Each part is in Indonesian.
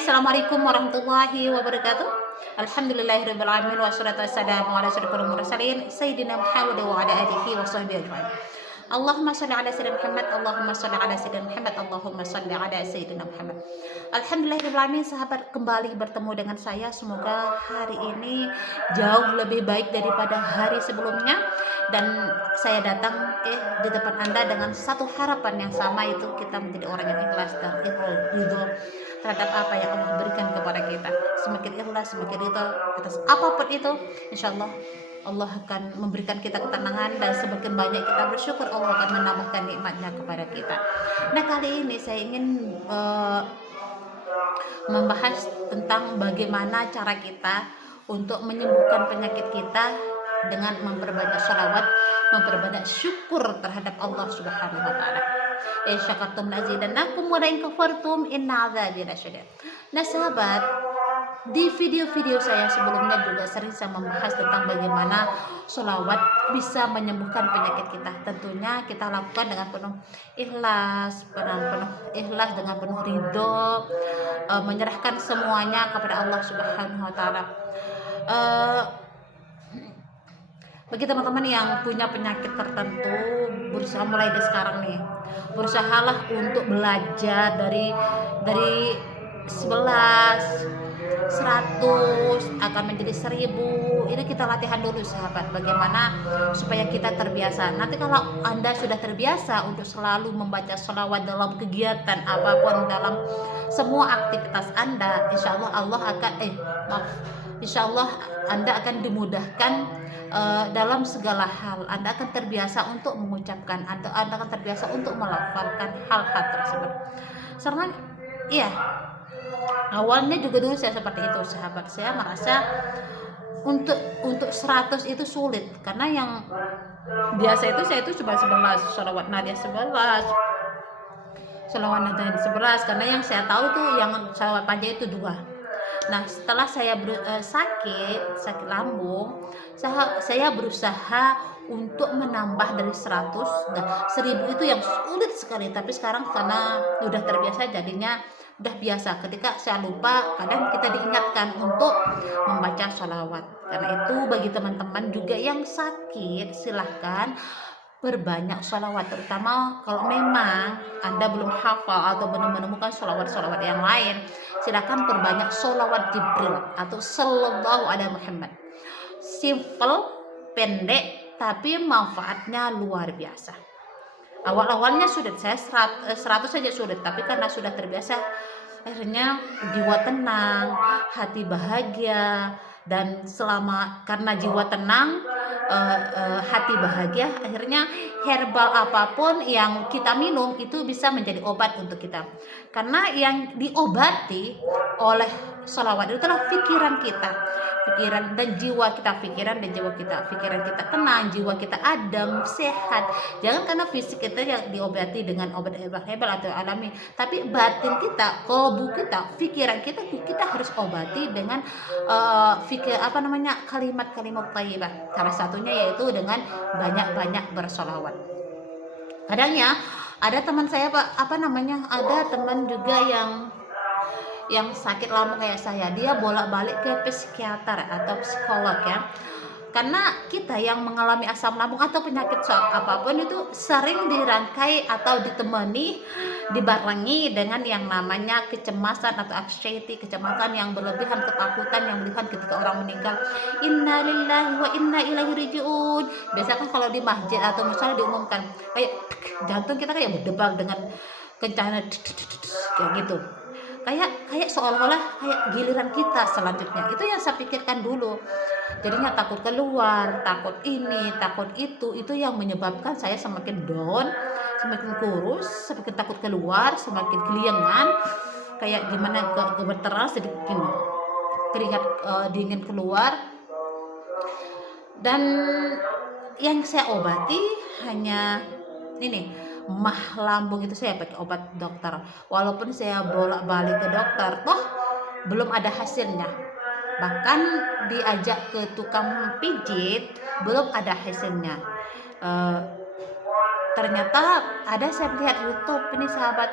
Assalamualaikum warahmatullahi wabarakatuh. Alhamdulillahirabbil alamin wassalatu wassalamu ala asyrofil mursalin sayyidina Muhammad wa ala alihi wa sahbihi ajmain. Allahumma shalli ala sayyidina Muhammad, Allahumma shalli ala sayyidina Muhammad, Allahumma shalli ala sayyidina Muhammad. Alhamdulillahirabbil alamin, sahabat kembali bertemu dengan saya. Semoga hari ini jauh lebih baik daripada hari sebelumnya, dan saya datang di depan Anda dengan satu harapan yang sama, yaitu kita menjadi orang yang ikhlas dan ridho terhadap apa yang Allah berikan kepada kita. Semakin ikhlas, semakin ridho atas apapun itu, insya Allah Allah akan memberikan kita ketenangan, dan semakin banyak kita bersyukur, Allah akan menambahkan nikmatnya kepada kita. Nah, kali ini saya ingin membahas tentang bagaimana cara kita untuk menyembuhkan penyakit kita dengan memperbanyak sholawat, memperbanyak syukur terhadap Allah Subhanahu wa taala. Syakartum lazidannakum wa la in kafartum inna adzabi lasyadid. Nah, sahabat, di video-video saya sebelumnya juga sering saya membahas tentang bagaimana sholawat bisa menyembuhkan penyakit kita. Tentunya kita lakukan dengan penuh ikhlas, dengan penuh ridho, menyerahkan semuanya kepada Allah Subhanahu wa taala. Bagi teman-teman yang punya penyakit tertentu, berusaha mulai dari sekarang nih, berusahalah untuk belajar dari 11, 100 akan menjadi 1000. Ini kita latihan dulu, sahabat, bagaimana supaya kita terbiasa. Nanti kalau Anda sudah terbiasa untuk selalu membaca sholawat dalam kegiatan apapun, dalam semua aktivitas Anda, insya Allah Anda akan dimudahkan dalam segala hal. Anda akan terbiasa untuk mengucapkan, Anda akan terbiasa untuk melafalkan hal-hal tersebut. Karena awalnya juga dulu saya seperti itu, sahabat. Saya merasa untuk 100 itu sulit, karena yang biasa itu saya itu cuma 11 sholawat Nadia 11, sholawat Nadia 11, karena yang saya tahu tuh yang sholawat panjang itu 2. Nah, setelah saya sakit lambung, saya berusaha untuk menambah dari 100. Nah, 1000 itu yang sulit sekali, tapi sekarang karena udah terbiasa, jadinya udah biasa. Ketika saya lupa, kadang kita diingatkan untuk membaca sholawat. Karena itu bagi teman-teman juga yang sakit, silahkan berbanyak sholawat, terutama kalau memang Anda belum hafal atau belum menemukan sholawat-sholawat yang lain. Silakan perbanyak sholawat Jibril atau Sallallahu Alaihi Muhammad. Simple, pendek, tapi manfaatnya luar biasa. Awal-awalnya sudah saya 100 saja sulit, tapi karena sudah terbiasa, akhirnya jiwa tenang, hati bahagia, dan karena jiwa tenang, hati bahagia, akhirnya herbal apapun yang kita minum itu bisa menjadi obat untuk kita. Karena yang diobati oleh sholawat itu adalah pikiran dan jiwa kita. Pikiran kita tenang, jiwa kita adem, sehat. Jangan karena fisik kita yang diobati dengan obat herbal atau alami, tapi batin kita, kalbu kita, pikiran kita harus obati dengan kalimat-kalimat thayyibah. Salah satunya yaitu dengan banyak-banyak bersholawat. Kadangnya ada teman saya, ada teman juga yang sakit lambung kayak saya, dia bolak-balik ke psikiater atau psikolog ya. Karena kita yang mengalami asam lambung atau penyakit apapun itu sering dirangkai atau dibarengi dengan yang namanya kecemasan atau anxiety, kecemasan yang berlebihan, ketakutan yang berlebihan ketika orang meninggal. Inna lillahi wa inna ilaihi raji'un. Biasanya kan kalau di masjid atau misalnya diumumkan, kayak jantung kita kayak berdebar dengan kencangnya, kayak gitu. Kayak seolah-olah kayak giliran kita selanjutnya. Itu yang saya pikirkan dulu. Jadinya takut keluar, takut ini, takut itu yang menyebabkan saya semakin down, semakin kurus, semakin takut keluar, semakin keliengan, kayak gimana gemeteran sedikit gini, keringat dingin keluar. Dan yang saya obati hanya ini, mah lambung itu saya pakai obat dokter. Walaupun saya bolak-balik ke dokter, toh belum ada hasilnya. Bahkan diajak ke tukang pijit, belum ada hasilnya. Ternyata ada, saya lihat YouTube ini, sahabat,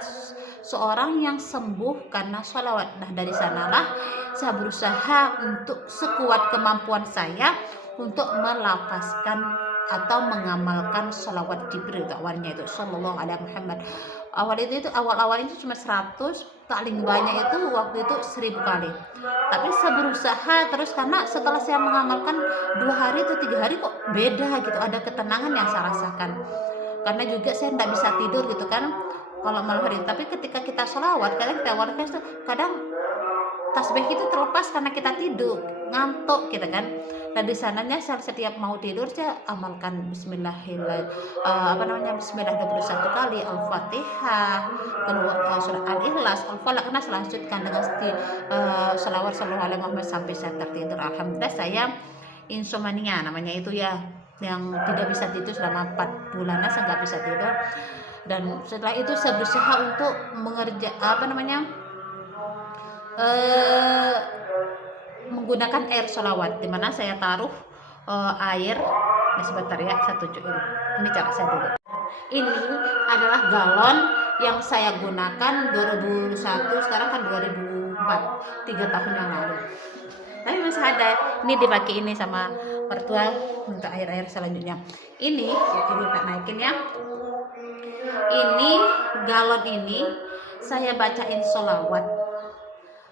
seorang yang sembuh karena sholawat. Nah dari sanalah saya berusaha untuk sekuat kemampuan saya untuk melafazkan atau mengamalkan sholawat Jibril awalnya itu sallallahu alaihi Muhammad. Awal itu cuma 100, paling banyak itu waktu itu 1000 kali. Tapi saya berusaha terus karena setelah saya mengamalkan 2 hari atau 3 hari kok beda gitu, ada ketenangan yang saya rasakan. Karena juga saya tidak bisa tidur gitu kan kalau malam hari. Tapi ketika kita sholawat, kadang tasbih itu terlepas karena kita tidur, ngantuk gitu kan. Dan di sananya saya setiap mau tidur saya amalkan Bismillah 21 kali, Al-Fatihah, surat Al-Ikhlas, Al-Falaq, nah selanjutkan dengan selawat sallallahu alaihi Muhammad sampai saya tertidur. Alhamdulillah saya insomnia namanya itu ya, yang tidak bisa tidur selama 4 bulan saya nggak bisa tidur. Dan setelah itu saya berusaha untuk menggunakan air sholawat, dimana saya taruh air. Nah, sebentar ya, saya tunjukin. Ini cara saya dulu. Ini adalah galon yang saya gunakan 2001, sekarang kan 2004, 3 tahun yang lalu. Tapi masih ada. Ini dipakai ini sama mertua untuk air selanjutnya. Ini tak naikin ya. Ini galon ini saya bacain sholawat.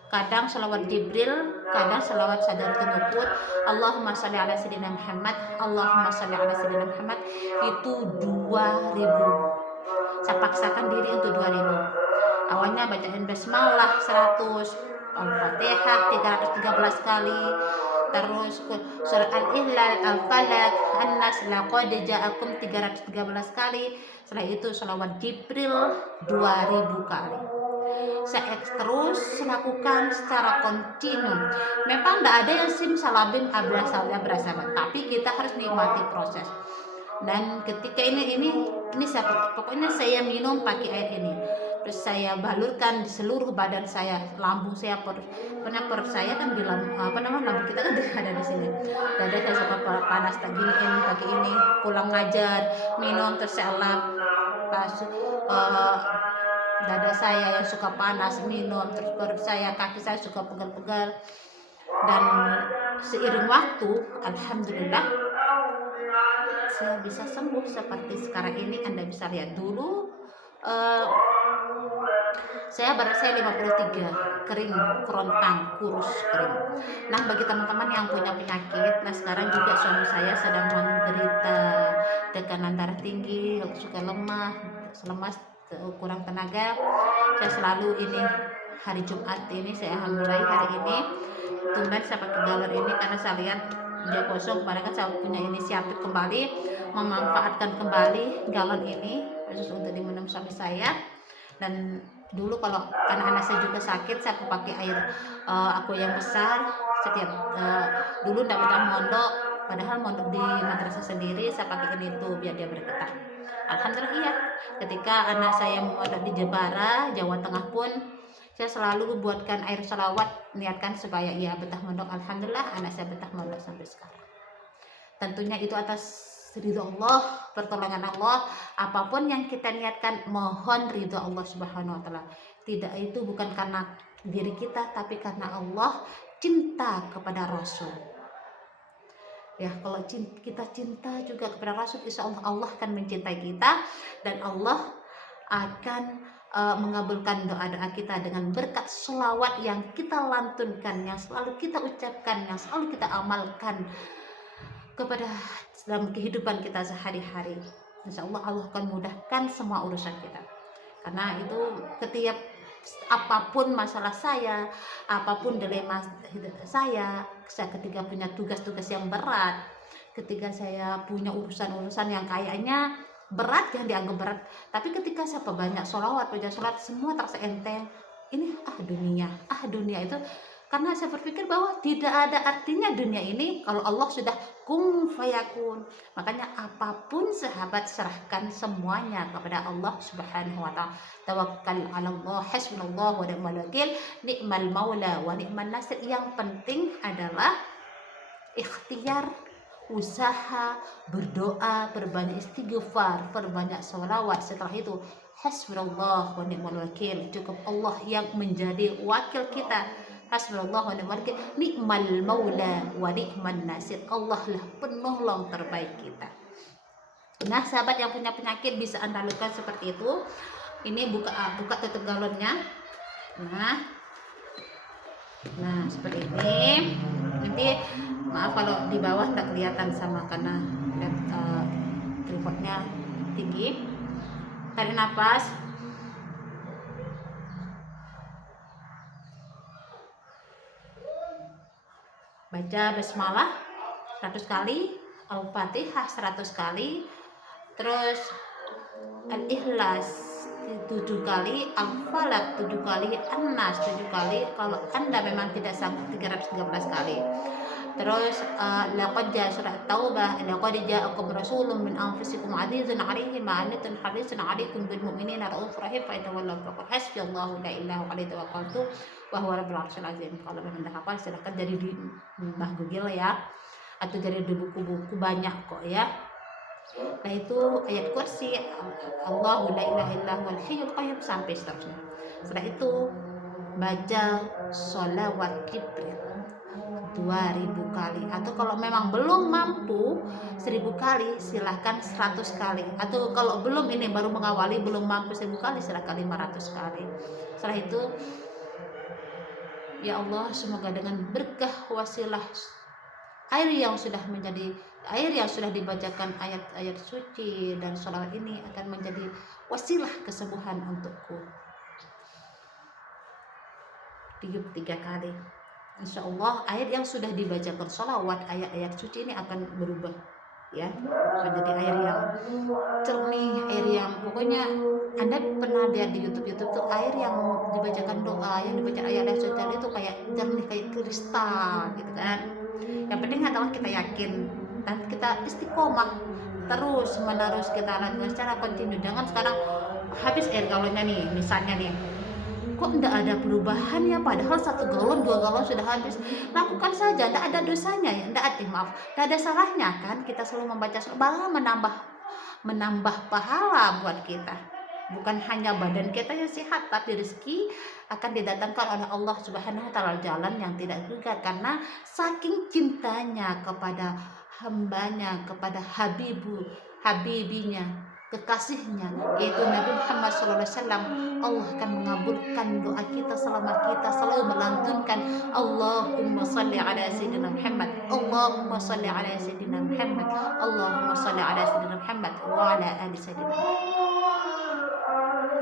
Kadang sholawat Jibril, kadang sholawat Sadaratul Nuqud, Allahumma sholli ala sayyidina Muhammad, Allahumma sholli ala sayyidina Muhammad, itu 2000. Saya paksakan diri untuk 2000. Awalnya bacain basmalah 100, Al-Fatihah 313 kali, terus surat Al-Ikhlas, Al-Falaq, An-Nas, Laqad ja'akum 313 kali. Setelah itu sholawat Jibril 2000 kali. Saya terus lakukan secara kontinu. Memang tidak ada yang simsalabim abrasabat, tapi kita harus nikmati proses. Dan ketika ini pokoknya saya minum pakai air ini. Terus saya balurkan di seluruh badan saya, lambung saya, perut saya kan di lambung kita kan ada di sini. Dada saya suka panas, tak giniin pakai ini. Pulang ngajar, minum terus saya lap dada saya yang suka panas, minum, terus perut saya, kaki saya suka pegal-pegal. Dan seiring waktu, alhamdulillah saya bisa sembuh seperti sekarang ini. Anda bisa lihat dulu saya berat saya 53, kering, kerontang, kurus, kering. Nah bagi teman-teman yang punya penyakit, nah sekarang juga suami saya sedang menderita tekanan darah tinggi, suka lemas, kurang tenaga. Saya selalu ini hari Jumat ini saya mulai hari ini tumben saya pakai galon ini karena saya lihat dia kosong. Kemarin kan saya punya inisiatif kembali memanfaatkan kembali galon ini khusus untuk diminum suami saya. Dan dulu kalau anak-anak saya juga sakit, saya pakai air aku yang besar setiap dulu tidak pernah mondok, padahal mondok di madrasah sendiri, saya pakai ini tuh biar dia bergetar. Alhamdulillah iya. Ketika anak saya mondok di Jepara, Jawa Tengah pun saya selalu buatkan air sholawat, niatkan supaya ia betah mondok. Alhamdulillah anak saya betah mondok sampai sekarang. Tentunya itu atas ridho Allah, pertolongan Allah. Apapun yang kita niatkan, mohon ridho Allah Subhanahu wa taala. Tidak, itu bukan karena diri kita, tapi karena Allah, cinta kepada Rasul. Ya, kalau kita cinta juga kepada Rasul, insya Allah Allah akan mencintai kita dan Allah akan mengabulkan doa-doa kita dengan berkat sholawat yang kita lantunkan, yang selalu kita ucapkan, yang selalu kita amalkan kepada dalam kehidupan kita sehari-hari. Insya Allah Allah akan mudahkan semua urusan kita. Karena itu setiap apapun masalah saya, apapun dilema saya ketika punya tugas-tugas yang berat, ketika saya punya urusan-urusan yang kayaknya berat, yang dianggap berat, tapi ketika saya banyak sholawat, semua terasa enteng. Ini dunia itu, karena saya berpikir bahwa tidak ada artinya dunia ini kalau Allah sudah kun fayakun. Makanya apapun sahabat serahkan semuanya kepada Allah Subhanahu wa taala. Tawakkal 'ala Allah, hasbunallahu wa ni'mal wakil, ni'mal maula wa ni'man nasir. Yang penting adalah ikhtiar, usaha, berdoa, berbanyak istighfar, berbanyak sholawat. Setelah itu Hasbunallah wa ni'mal wakil. Cukup Allah yang menjadi wakil kita. Hasbunallah wa ni'mal wakil. Ni'mal maula wa ni'man nasir. Allah lah penolong terbaik kita. Nah, sahabat yang punya penyakit bisa Anda lakukan seperti itu. Ini buka tutup galonnya. Nah, seperti ini. Nanti maaf kalau di bawah tidak kelihatan sama karena tripodnya tinggi. Tarik nafas. Baca basmalah 100 kali, Al-Fatihah 100 kali, terus Al-Ikhlas 7 kali, Al-Falaq 7 kali, An-Nas 7 kali. Kalau Anda memang tidak sanggup 313 kali. Terus laqad jaa surat Taubah, laqad ja'akum rasulun min anfusikum 'azizun 'alaihi ma 'anittum harisun 'alaikum bil mu'minina raufur rahim fa tawallaw faqul hasbiyallahu la ilaha illa huwa 'alaihi tawakkaltu wa huwa rabbul 'arsyil 'azim. Kalau memang dah hafal silakan jadi di Mbah Google ya, atau jadi di buku-buku banyak kok ya. Nah itu ayat kursi, Allahu la ilaha illa huwal hayyul qayyum sampai seterusnya. Setelah itu baca sholawat Jibril 2000 kali, atau kalau memang belum mampu 1000 kali silahkan 100 kali, atau kalau belum ini baru mengawali belum mampu 1000 kali silahkan 500 kali. Setelah itu ya Allah, semoga dengan berkah wasilah air yang sudah dibacakan ayat-ayat suci dan sholawat ini akan menjadi wasilah kesembuhan untukku. Tiup 3 kali. Insya Allah air yang sudah dibacakan sholawat, ayat-ayat suci ini akan berubah ya, menjadi air yang jernih, air yang pokoknya Anda pernah lihat di YouTube tuh air yang dibacakan doa, yang dibaca ayat-ayat suci itu kayak jernih, kayak kristal gitu kan. Yang penting adalah kita yakin dan kita istiqomah terus menerus kita lakukan secara kontinu. Jangan sekarang habis air galonnya nih, misalnya nih, kok enggak ada perubahan ya, padahal 1 galon 2 galon sudah habis. Lakukan saja, enggak ada dosanya ya, enggak ada salahnya kan kita selalu membaca, malah menambah pahala buat kita. Bukan hanya badan kita yang sehat, tapi rezeki akan didatangkan oleh Allah Subhanahu wa taala jalan yang tidak juga, karena saking cintanya kepada hambanya, kepada habibinya, kekasihnya, yaitu Nabi Muhammad SAW. Allah akan mengabulkan doa kita selama kita selalu melantunkan Allahumma salli ala sayyidina Muhammad, Allahumma salli ala sayyidina Muhammad, Allahumma salli ala sayyidina Muhammad wa ala ali sayyidina Muhammad.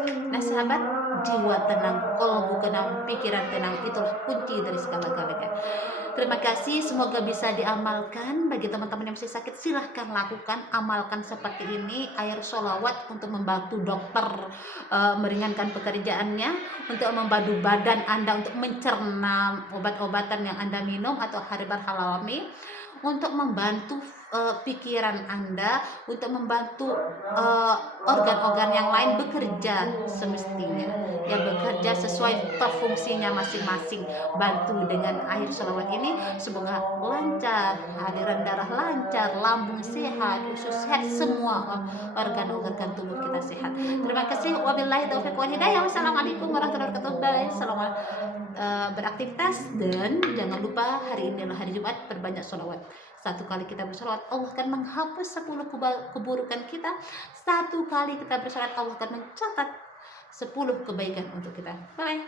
Nah sahabat, jiwa tenang, kalbu tenang, pikiran tenang, itulah kunci dari segala-galanya. Terima kasih, semoga bisa diamalkan. Bagi teman-teman yang masih sakit, silahkan lakukan, amalkan seperti ini. Air sholawat untuk membantu dokter meringankan pekerjaannya, untuk membantu badan Anda untuk mencerna obat-obatan yang Anda minum atau herbal alami, untuk membantu pikiran Anda, untuk membantu organ-organ yang lain bekerja semestinya, yang bekerja sesuai fungsinya masing-masing. Bantu dengan air sholawat ini, semoga lancar, aliran darah lancar, lambung sehat, usus sehat, semua organ-organ tubuh kita sehat. Terima kasih. Wabillahi taufiq wal hidayah. Wassalamualaikum warahmatullahi wabarakatuh. Selamat beraktivitas, dan jangan lupa hari ini adalah hari Jumat, perbanyak sholawat. 1 kali kita bersolawat, Allah akan menghapus 10 keburukan kita. 1 kali kita bersolawat, Allah akan mencatat 10 kebaikan untuk kita. Bye.